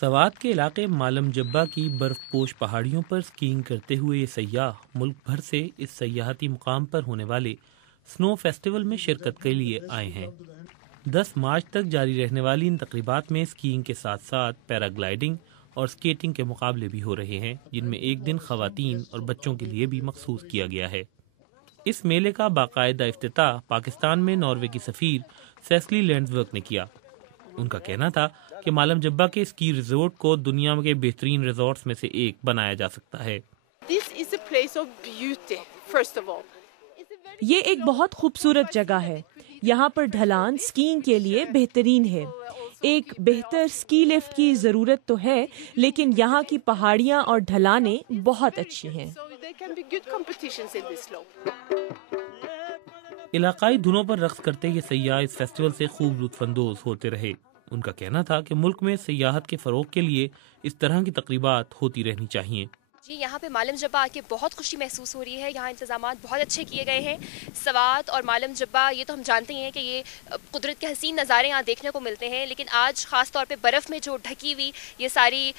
سوات کے علاقے مالم جبہ کی برف پوش پہاڑیوں پر اسکیئنگ کرتے ہوئے یہ سیاح ملک بھر سے اس سیاحتی مقام پر ہونے والے سنو فیسٹیول میں شرکت کے لیے آئے ہیں۔ 10 مارچ تک جاری رہنے والی ان تقریبات میں اسکیئنگ کے ساتھ ساتھ پیرا گلائیڈنگ اور اسکیٹنگ کے مقابلے بھی ہو رہے ہیں، جن میں ایک دن خواتین اور بچوں کے لیے بھی مخصوص کیا گیا ہے۔ اس میلے کا باقاعدہ افتتاح پاکستان میں ناروے کی سفیر سیسلی لینڈزورک نے کیا۔ ان کا کہنا تھا کہ مالم جبہ کے اسکی ریزورٹ کو دنیا کے بہترین ریزورٹس میں سے ایک بنایا جا سکتا ہے۔ یہ ایک بہت خوبصورت جگہ ہے۔ یہاں پر ڈھلان اسکیئنگ کے لیے بہترین ہے۔ ایک بہتر اسکی لفٹ کی ضرورت تو ہے، لیکن یہاں کی پہاڑیاں اور ڈھلانیں بہت اچھی ہیں۔ علاقائی دھنوں پر رقص کرتے یہ سیاح اس فیسٹیول سے خوب لطف اندوز ہوتے رہے۔ ان کا کہنا تھا کہ ملک میں سیاحت کے فروغ کے لیے اس طرح کی تقریبات ہوتی رہنی چاہیے۔ جی، یہاں پہ مالم جبہ آ کے بہت خوشی محسوس ہو رہی ہے۔ یہاں انتظامات بہت اچھے کیے گئے ہیں۔ سوات اور مالم جبہ یہ تو ہم جانتے ہی ہیں کہ یہ قدرت کے حسین نظارے یہاں دیکھنے کو ملتے ہیں، لیکن آج خاص طور پہ برف میں جو ڈھکی ہوئی یہ ساری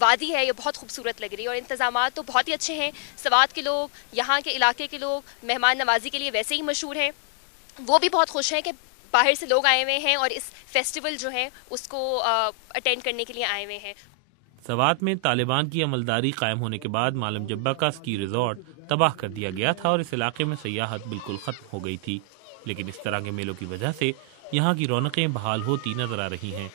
وادی ہے، یہ بہت خوبصورت لگ رہی ہے اور انتظامات تو بہت ہی اچھے ہیں۔ سوات کے لوگ، یہاں کے علاقے کے لوگ مہمان نوازی کے لیے ویسے ہی مشہور ہیں۔ وہ بھی بہت خوش ہیں کہ باہر سے لوگ آئے ہوئے ہیں اور اس فیسٹیول جو ہے اس کو اٹینڈ کرنے کے لیے آئے ہوئے ہیں۔ سوات میں طالبان کی عملداری قائم ہونے کے بعد مالم جبہ کا اسکی ریزورٹ تباہ کر دیا گیا تھا اور اس علاقے میں سیاحت بالکل ختم ہو گئی تھی، لیکن اس طرح کے میلوں کی وجہ سے یہاں کی رونقیں بحال ہوتی نظر آ رہی ہیں۔